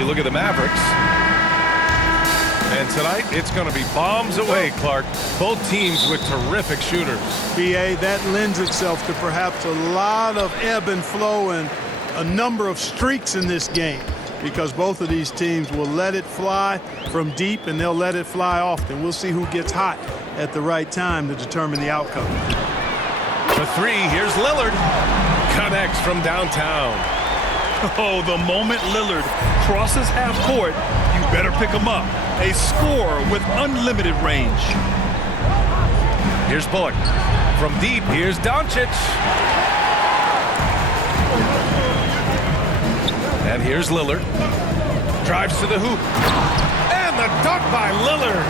you look at the Mavericks. And tonight, it's going to be bombs away, Clark. Both teams with terrific shooters. B.A., that lends itself to perhaps a lot of ebb and flow and a number of streaks in this game, because both of these teams will let it fly from deep and they'll let it fly often. We'll see who gets hot at the right time to determine the outcome. For three, here's Lillard. Connects from downtown. Oh, the moment Lillard crosses half court, you better pick him up. A scorer with unlimited range. Here's Bullock. From deep, here's Doncic. And here's Lillard. Drives to the hoop. And the dunk by Lillard.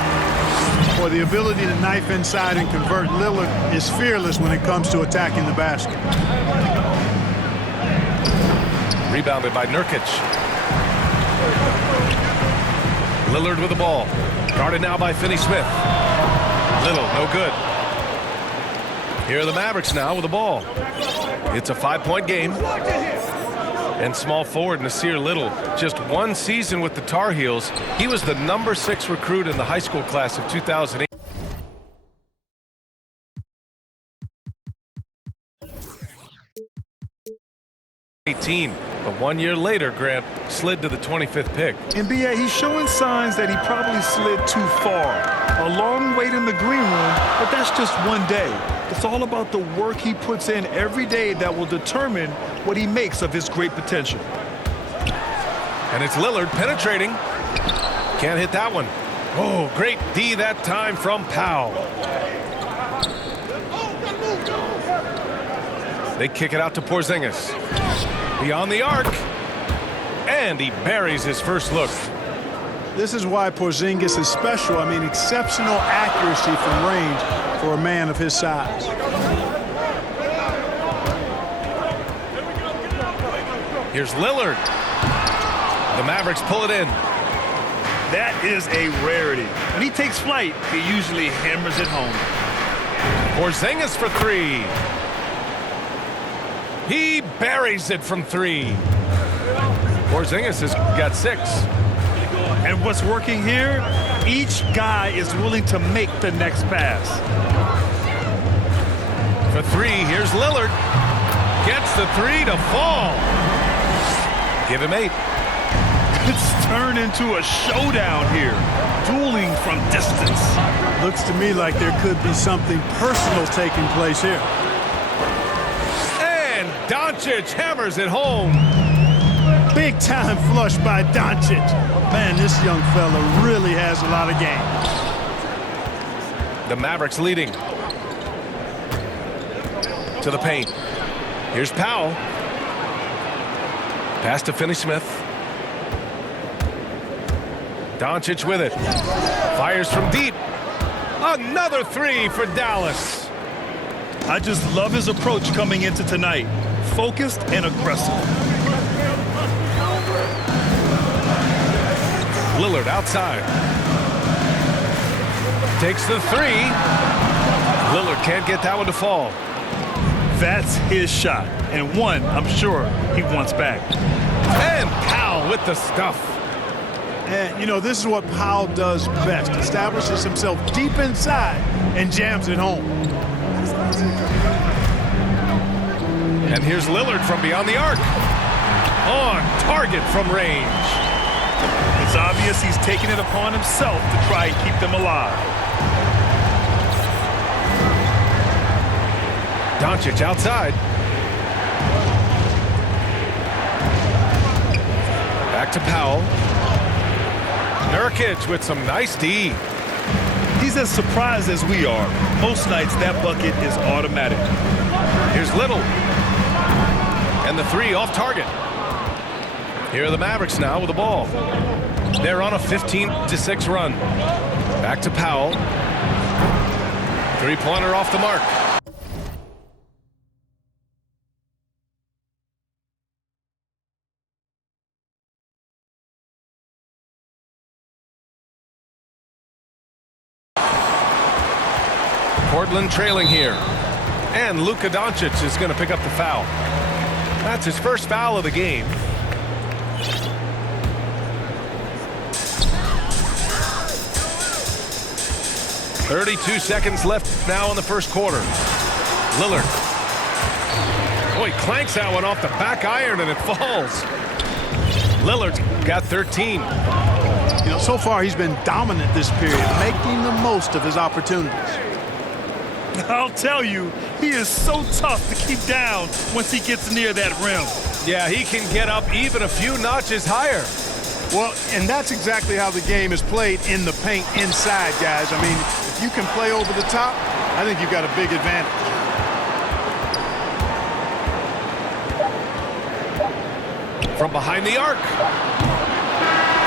Boy, the ability to knife inside and convert, Lillard is fearless when it comes to attacking the basket. Rebounded by Nurkic. Lillard with the ball. Guarded now by Finney-Smith. Little, no good. Here are the Mavericks now with the ball. It's a 5-point game. And small forward Nasir Little, just one season with the Tar Heels. He was the number 6 recruit in the high school class of 2008. But 1 year later, Grant slid to the 25th pick. NBA, he's showing signs that he probably slid too far. A long wait in the green room, but that's just one day. It's all about the work he puts in every day that will determine what he makes of his great potential. And it's Lillard penetrating. Can't hit that one. Oh, great D that time from Powell. They kick it out to Porzingis. Beyond the arc. And he buries his first look. This is why Porzingis is special. I mean, exceptional accuracy from range for a man of his size. Here's Lillard. The Mavericks pull it in. That is a rarity. When he takes flight, he usually hammers it home. Porzingis for three. He buries it from three. Porzingis has got 6. And what's working here? Each guy is willing to make the next pass. For three, here's Lillard. Gets the 3 to fall. Give him 8. It's turned into a showdown here. Dueling from distance. Looks to me like there could be something personal taking place here. And Doncic hammers it home. Big time flush by Doncic. Man, this young fella really has a lot of game. The Mavericks leading. To the paint. Here's Powell. Pass to Finney-Smith. Doncic with it. Fires from deep. Another 3 for Dallas. I just love his approach coming into tonight. Focused and aggressive. Lillard outside. Takes the 3. Lillard can't get that one to fall. That's his shot. And one, I'm sure, he wants back. And Powell with the stuff. And, you know, this is what Powell does best. Establishes himself deep inside and jams it home. And here's Lillard from beyond the arc. On target from range. It's obvious he's taking it upon himself to try and keep them alive. Doncic outside. Back to Powell. Nurkic with some nice D. He's as surprised as we are. Most nights that bucket is automatic. Here's Little. And the 3 off target. Here are the Mavericks now with the ball. They're on a 15-6 run. Back to Powell. 3-pointer off the mark. Portland trailing here. And Luka Doncic is going to pick up the foul. That's his first foul of the game. 32 seconds left now in the first quarter. Lillard. Oh, he clanks that one off the back iron and it falls. Lillard's got 13. You know, so far he's been dominant this period, making the most of his opportunities. I'll tell you, he is so tough to keep down once he gets near that rim. Yeah, he can get up even a few notches higher. Well, and that's exactly how the game is played in the paint inside, guys. I mean, if you can play over the top, I think you've got a big advantage. From behind the arc.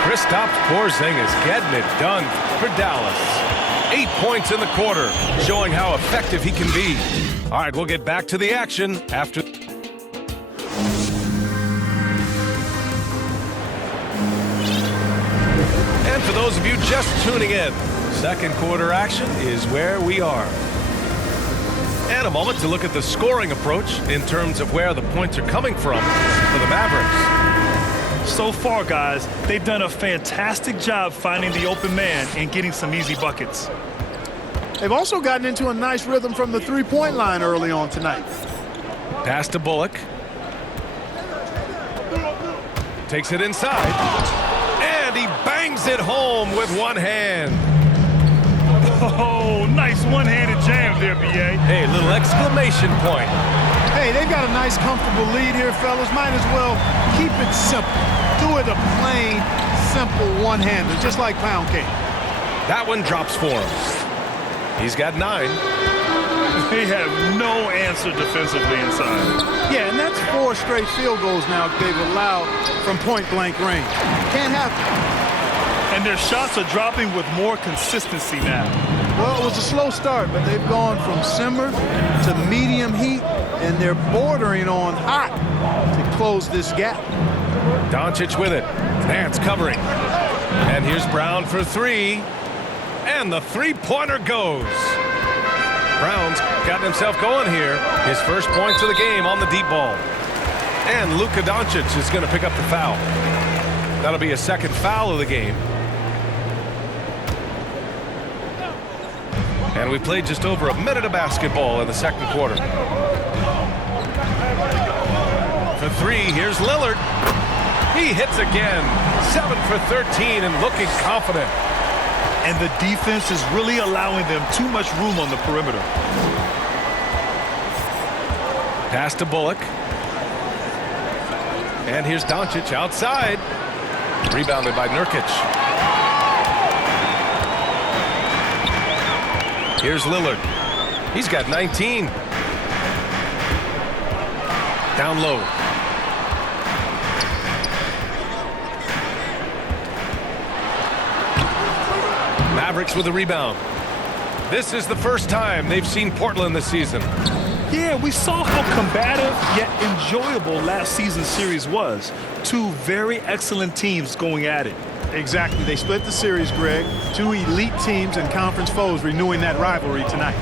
Kristaps Porzingis getting it done for Dallas. 8 points in the quarter, showing how effective he can be. All right, we'll get back to the action after. And for those of you just tuning in, second quarter action is where we are. And a moment to look at the scoring approach in terms of where the points are coming from for the Mavericks. So far, guys, they've done a fantastic job finding the open man and getting some easy buckets. They've also gotten into a nice rhythm from the three-point line early on tonight. Pass to Bullock. Takes it inside. And he bangs it home with one hand. Oh, nice one-handed jam there, B.A. Hey, little exclamation point. Hey, they've got a nice, comfortable lead here, fellas. Might as well keep it simple. Do it a plain, simple one-hander, just like pound cake. That one drops for him. He's got 9. They have no answer defensively inside. Yeah, and that's 4 straight field goals now they've allowed from point-blank range. Can't happen. And their shots are dropping with more consistency now. Well, it was a slow start, but they've gone from simmer to medium heat, and they're bordering on hot to close this gap. Doncic with it. Nance covering. And here's Brown for 3. And the three-pointer goes. Brown's gotten himself going here. His first points of the game on the deep ball. And Luka Doncic is going to pick up the foul. That'll be a second foul of the game. And we played just over a minute of basketball in the second quarter. For 3, here's Lillard. He hits again. 7 for 13 and looking confident. And the defense is really allowing them too much room on the perimeter. Pass to Bullock. And here's Doncic outside. Rebounded by Nurkic. Here's Lillard. He's got 19. Down low. Mavericks with a rebound. This is the first time they've seen Portland this season. Yeah, we saw how combative yet enjoyable last season's series was. 2 very excellent teams going at it. Exactly. They split the series, Greg. 2 elite teams and conference foes renewing that rivalry tonight.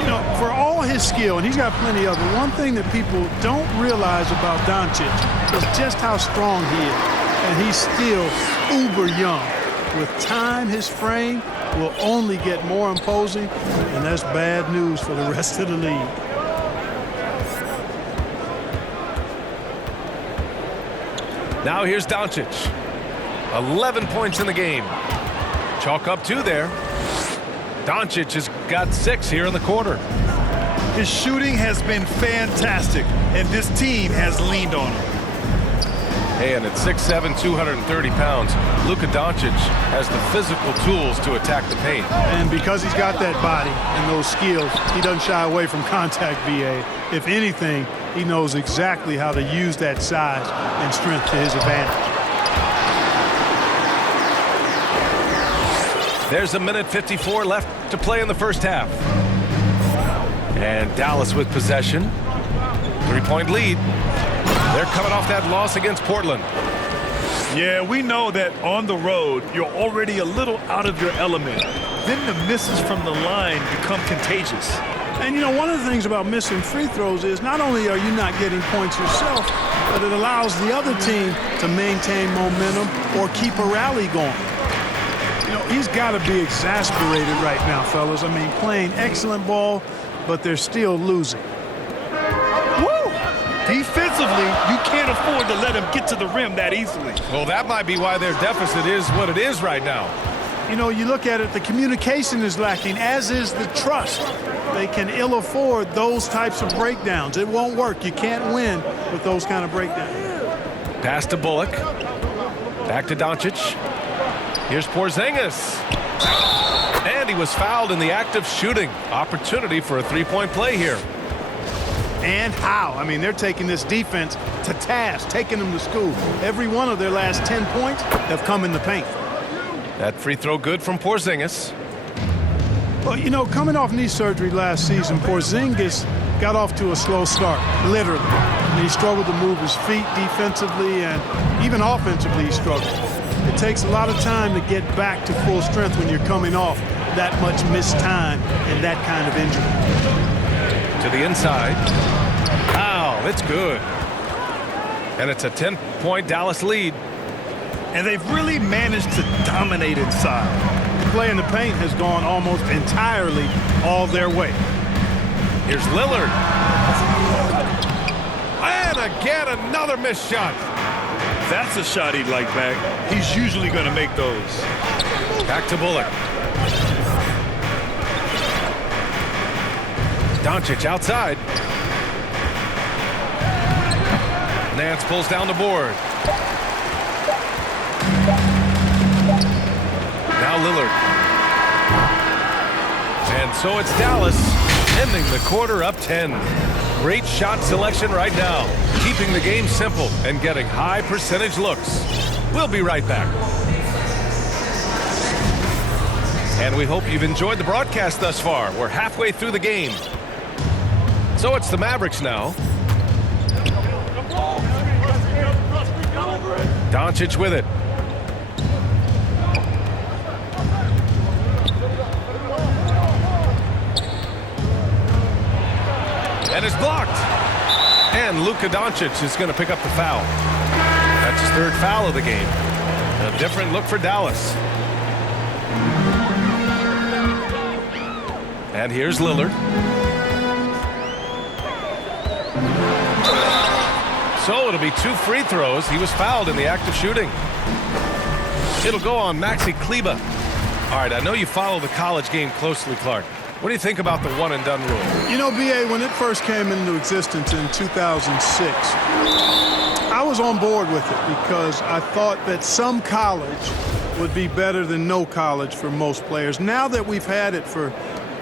You know, for all his skill, and he's got plenty of it, one thing that people don't realize about Doncic is just how strong he is. And he's still uber young. With time, his frame will only get more imposing, and that's bad news for the rest of the league. Now here's Doncic. 11 points in the game. Chalk up 2 there. Doncic has got 6 here in the quarter. His shooting has been fantastic, and this team has leaned on him. Hey, and at 6'7", 230 pounds, Luka Doncic has the physical tools to attack the paint. And because he's got that body and those skills, he doesn't shy away from contact, B.A. If anything, he knows exactly how to use that size and strength to his advantage. There's a minute 54 left to play in the first half. And Dallas with possession. 3-point lead. They're coming off that loss against Portland. Yeah, we know that on the road, you're already a little out of your element. Then the misses from the line become contagious. And, you know, one of the things about missing free throws is not only are you not getting points yourself, but it allows the other team to maintain momentum or keep a rally going. You know, he's got to be exasperated right now, fellas. I mean, playing excellent ball, but they're still losing. Woo! Defensively, you can't afford to let him get to the rim that easily. Well, that might be why their deficit is what it is right now. You know, you look at it, the communication is lacking, as is the trust. They can ill afford those types of breakdowns. It won't work. You can't win with those kind of breakdowns. Pass to Bullock. Back to Doncic. Here's Porzingis. And he was fouled in the act of shooting. Opportunity for a three-point play here. And how? I mean, they're taking this defense to task, taking them to school. Every one of their last 10 points have come in the paint. That free throw good from Porzingis. Well, you know, coming off knee surgery last season, Porzingis got off to a slow start, literally. And he struggled to move his feet defensively, and even offensively he struggled. It takes a lot of time to get back to full strength when you're coming off that much missed time and that kind of injury. To the inside. Wow, it's good. And it's a 10-point Dallas lead. And they've really managed to dominate inside. Play in the paint has gone almost entirely all their way. Here's Lillard. And again, another missed shot. That's a shot he'd like back. He's usually going to make those. Back to Bullock. Doncic outside. Nance pulls down the board. Now Lillard. And so it's Dallas ending the quarter up 10. Great shot selection right now, keeping the game simple and getting high percentage looks. We'll be right back. And we hope you've enjoyed the broadcast thus far. We're halfway through the game. So it's the Mavericks now. Doncic with it. And it's blocked. And Luka Doncic is going to pick up the foul. That's his third foul of the game. A different look for Dallas. And here's Lillard. So it'll be 2 free throws. He was fouled in the act of shooting. It'll go on Maxi Kleber. All right, I know you follow the college game closely, Clark. What do you think about the one-and-done rule? You know, B.A., when it first came into existence in 2006, I was on board with it because I thought that some college would be better than no college for most players. Now that we've had it for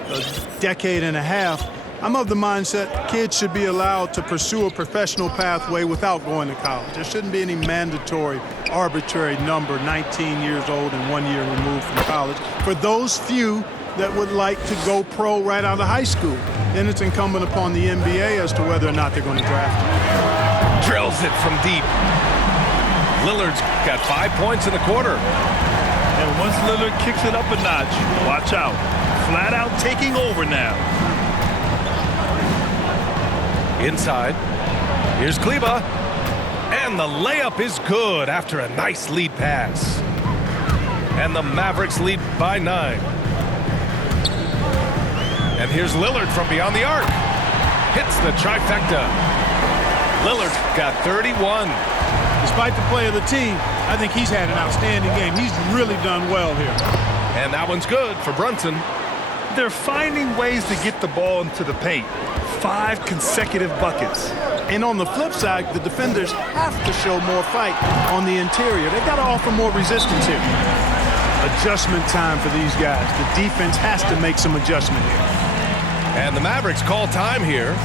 a decade and a half, I'm of the mindset kids should be allowed to pursue a professional pathway without going to college. There shouldn't be any mandatory, arbitrary number, 19 years old and 1 year removed from college. For those few that would like to go pro right out of high school, then it's incumbent upon the NBA as to whether or not they're going to draft him. Drills it from deep. Lillard's got 5 points in the quarter. And once Lillard kicks it up a notch, watch out. Flat out taking over now. Inside. Here's Kleber. And the layup is good after a nice lead pass. And the Mavericks lead by 9. And here's Lillard from beyond the arc. Hits the trifecta. Lillard got 31. Despite the play of the team, I think he's had an outstanding game. He's really done well here. And that one's good for Brunson. They're finding ways to get the ball into the paint. 5 consecutive buckets. And on the flip side, the defenders have to show more fight on the interior. They've got to offer more resistance here. Adjustment time for these guys. The defense has to make some adjustment here. And the Mavericks call time here.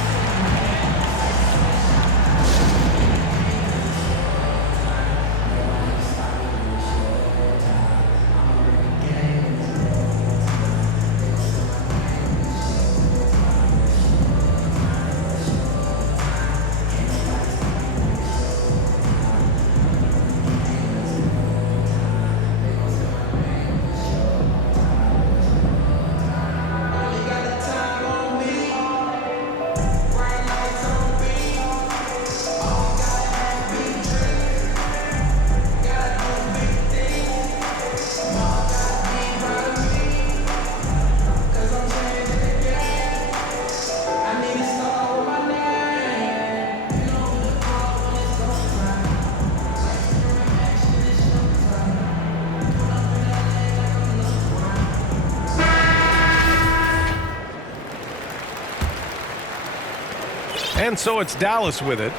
And so it's Dallas with it.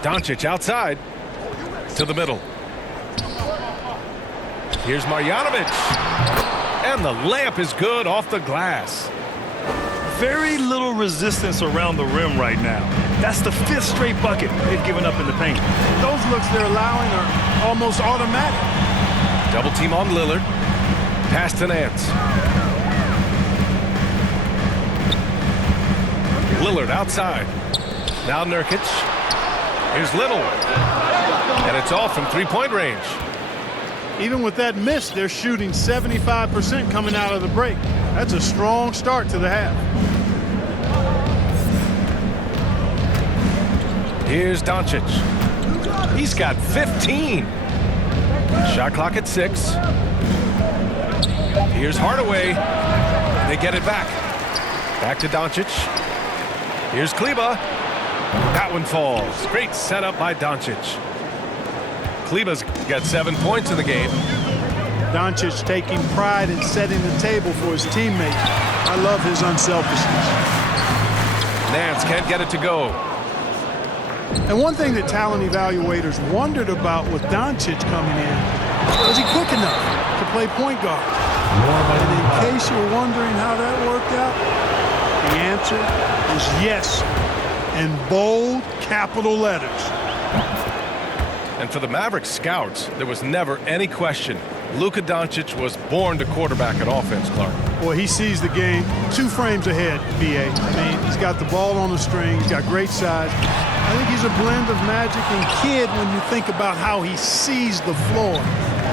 Doncic outside to the middle. Here's Marjanovic. And the layup is good off the glass. Very little resistance around the rim right now. That's the 5th straight bucket they've given up in the paint. Those looks they're allowing are almost automatic. Double team on Lillard. Pass to Nance. Lillard outside. Now Nurkic. Here's Little. And it's all from three-point range. Even with that miss, they're shooting 75% coming out of the break. That's a strong start to the half. Here's Doncic. He's got 15. Shot clock at 6. Here's Hardaway. They get it back. Back to Doncic. Here's Kleber. That one falls. Great setup by Doncic. Kleber's got 7 points in the game. Doncic taking pride in setting the table for his teammates. I love his unselfishness. Nance can't get it to go. And one thing that talent evaluators wondered about with Doncic coming in, was he quick enough to play point guard? And in case you're wondering how that worked out, the answer is yes, in bold capital letters. And for the Mavericks scouts, there was never any question. Luka Doncic was born to quarterback at offense, Clark. Boy, he sees the game 2 frames ahead, B.A. I mean, he's got the ball on the string. He's got great size. I think he's a blend of magic and kid when you think about how he sees the floor.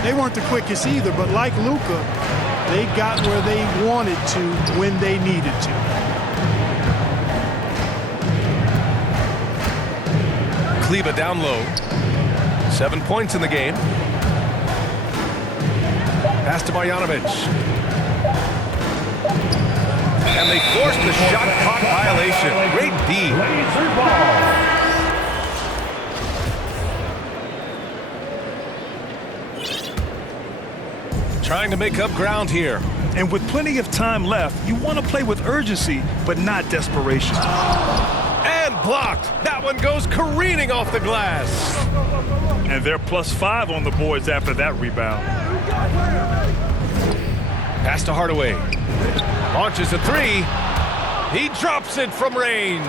They weren't the quickest either, but like Luka, they got where they wanted to when they needed to. Kleber down low. 7 points in the game. Pass to Marjanovic. And they forced the shot clock violation. Great D. Trying to make up ground here. And with plenty of time left, you want to play with urgency, but not desperation. And blocked. That one goes careening off the glass. And they're +5 on the boards after that rebound. Pass to Hardaway. Launches a 3. He drops it from range.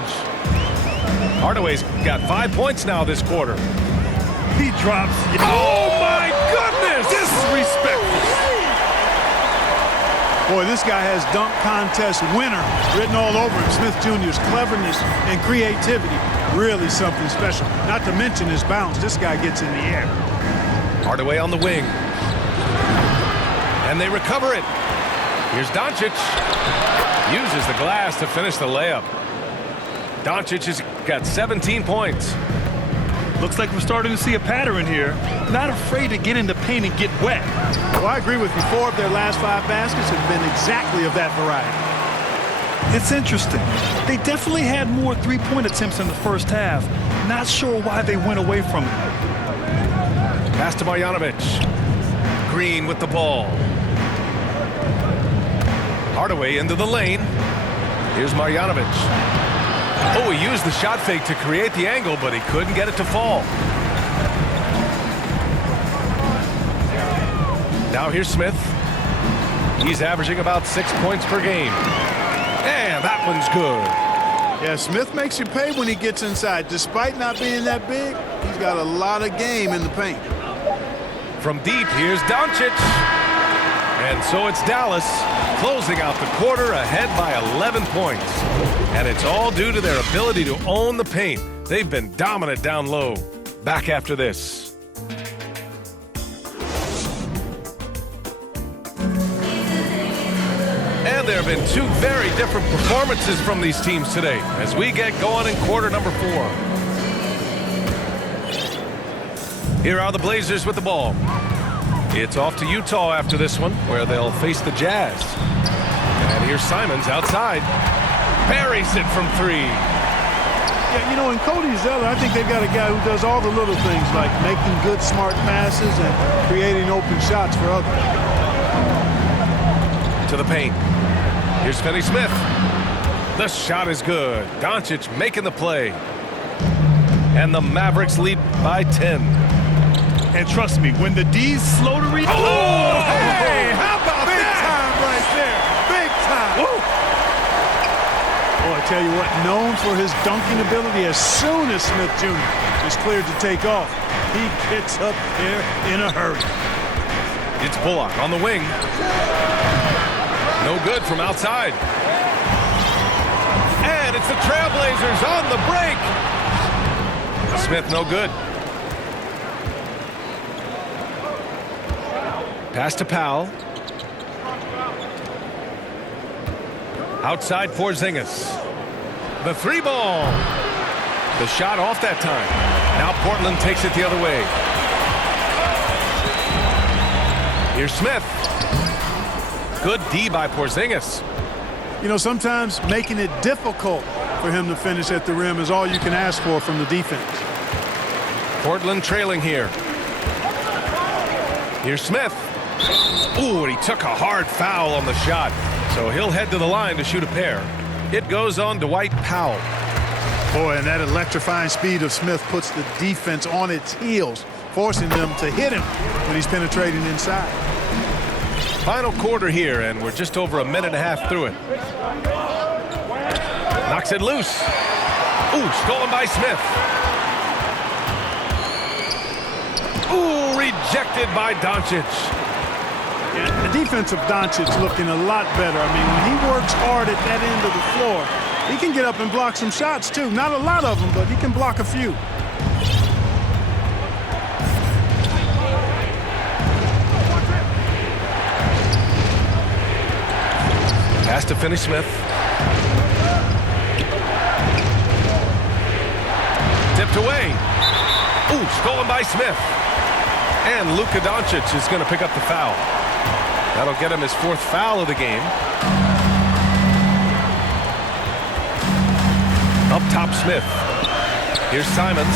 Hardaway's got 5 points now this quarter. He drops. Oh, my goodness! Disrespectful. Boy, this guy has dunk contest winner written all over him. Smith Jr.'s cleverness and creativity, really something special. Not to mention his bounce. This guy gets in the air. Hardaway on the wing. And they recover it. Here's Doncic. Uses the glass to finish the layup. Doncic has got 17 points. Looks like we're starting to see a pattern here. Not afraid to get in the paint and get wet. Well, I agree with you. 4 of their last 5 baskets have been exactly of that variety. It's interesting. They definitely had more three-point attempts in the first half. Not sure why they went away from it. Pass to Marjanovic. Green with the ball. Hardaway into the lane. Here's Marjanovic. Oh, he used the shot fake to create the angle, but he couldn't get it to fall. Now here's Smith. He's averaging about 6 points per game. And that one's good. Yeah, Smith makes you pay when he gets inside. Despite not being that big, he's got a lot of game in the paint. From deep, here's Doncic. And so it's Dallas closing out the quarter ahead by 11 points. And it's all due to their ability to own the paint. They've been dominant down low. Back after this. And there have been 2 very different performances from these teams today as we get going in quarter number 4. Here are the Blazers with the ball. It's off to Utah after this one, where they'll face the Jazz. And here's Simons outside. Buries it from 3. Yeah, you know, in Cody Zeller, I think they've got a guy who does all the little things like making good, smart passes and creating open shots for others. To the paint. Here's Finney Smith. The shot is good. Doncic making the play. And the Mavericks lead by 10. And trust me, when the D's slow to read. Oh, hey, how about big time right there? Big time. Woo. Boy, I tell you what, known for his dunking ability, as soon as Smith Jr. is cleared to take off, he gets up there in a hurry. It's Bullock on the wing. No good from outside. And it's the Trailblazers on the break. Smith no good. Pass to Powell. Outside Porzingis. The three ball. The shot off that time. Now Portland takes it the other way. Here's Smith. Good D by Porzingis. You know, sometimes making it difficult for him to finish at the rim is all you can ask for from the defense. Portland trailing here. Here's Smith. Ooh, and he took a hard foul on the shot. So he'll head to the line to shoot a pair. It goes on Dwight Powell. Boy, and that electrifying speed of Smith puts the defense on its heels, forcing them to hit him when he's penetrating inside. Final quarter here, and we're just over a minute and a half through it. Knocks it loose. Ooh, stolen by Smith. Ooh, rejected by Doncic. Yeah, the defense of Doncic looking a lot better. I mean, when he works hard at that end of the floor, he can get up and block some shots, too. Not a lot of them, but he can block a few. Pass to Finney Smith. Tipped away. Ooh, stolen by Smith. And Luka Doncic is going to pick up the foul. That'll get him his fourth foul of the game. Up top, Smith. Here's Simons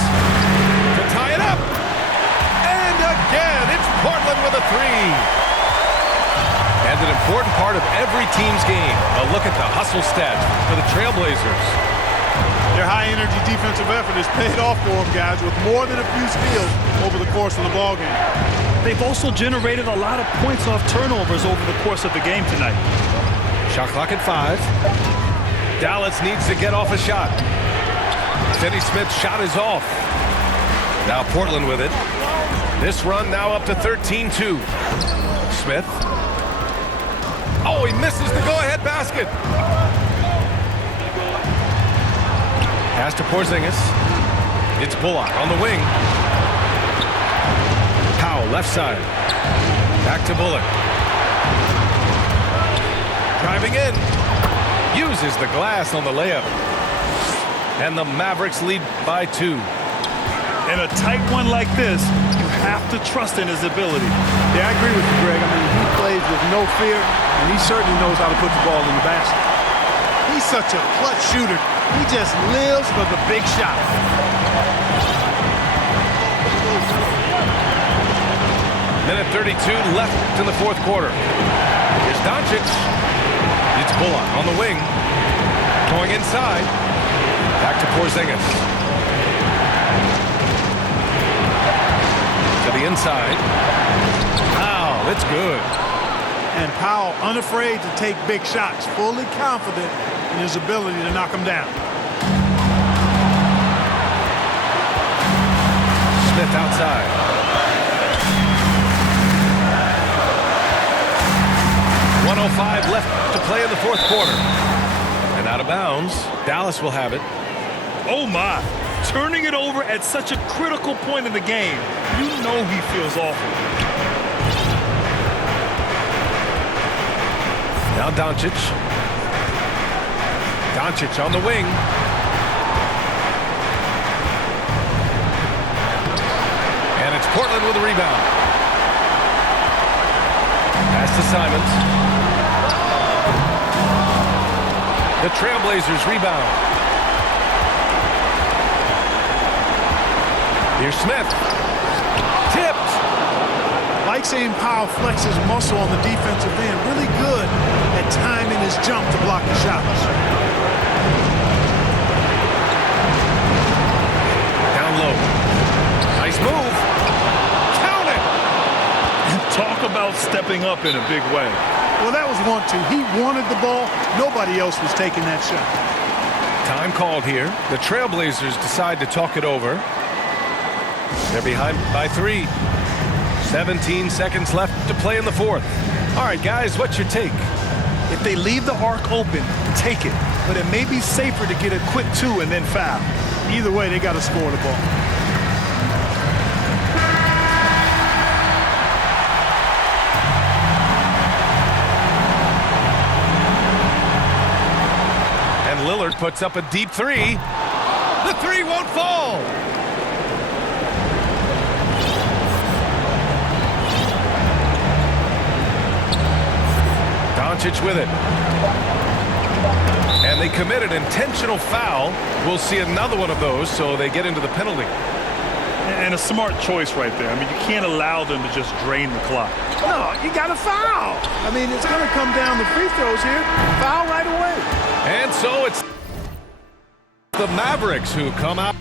to tie it up. And again, it's Portland with a three. And an important part of every team's game. A look at the hustle stats for the Trailblazers. Their high-energy defensive effort has paid off for them, guys, with more than a few steals over the course of the ballgame. They've also generated a lot of points off turnovers over the course of the game tonight. Shot clock at 5. Dallas needs to get off a shot. Finney Smith's shot is off. Now Portland with it. This run now up to 13-2. Smith. Oh, he misses the go-ahead basket. Pass to Porzingis. It's Bullock on the wing. Powell, left side. Back to Bullock. Driving in. Uses the glass on the layup. And the Mavericks lead by 2. In a tight one like this, you have to trust in his ability. Yeah, I agree with you, Greg. I mean, he plays with no fear, and he certainly knows how to put the ball in the basket. He's such a clutch shooter. He just lives for the big shot. Minute 32 left in the fourth quarter. Here's Doncic. It's Bullock on the wing. Going inside. Back to Porzingis. To the inside. Wow, that's good. And Powell unafraid to take big shots, fully confident in his ability to knock them down. Smith outside. .105 left to play in the fourth quarter. And out of bounds, Dallas will have it. Oh my, turning it over at such a critical point in the game. You know he feels awful. Now Doncic. Doncic on the wing. And it's Portland with a rebound. Pass to Simons. The Trailblazers rebound. Here's Smith. Tipped. Like seeing Powell flex his muscle on the defensive end. Really good at timing his jump to block the shots. Down low. Nice move. Count it. Talk about stepping up in a big way. Well, that was 1-2. He wanted the ball. Nobody else was taking that shot. Time called here. The Trailblazers decide to talk it over. They're behind by 3. 17 seconds left to play in the fourth. All right, guys, what's your take? If they leave the arc open, take it. But it may be safer to get a quick 2 and then foul. Either way, they got to score the ball. And Lillard puts up a deep 3. The 3 won't fall. Doncic with it. And they commit an intentional foul. We'll see another one of those, so they get into the penalty. And a smart choice right there. I mean, you can't allow them to just drain the clock. No, you got to foul. I mean, it's going to come down to free throws here. Foul right away. And so it's the Mavericks who come out.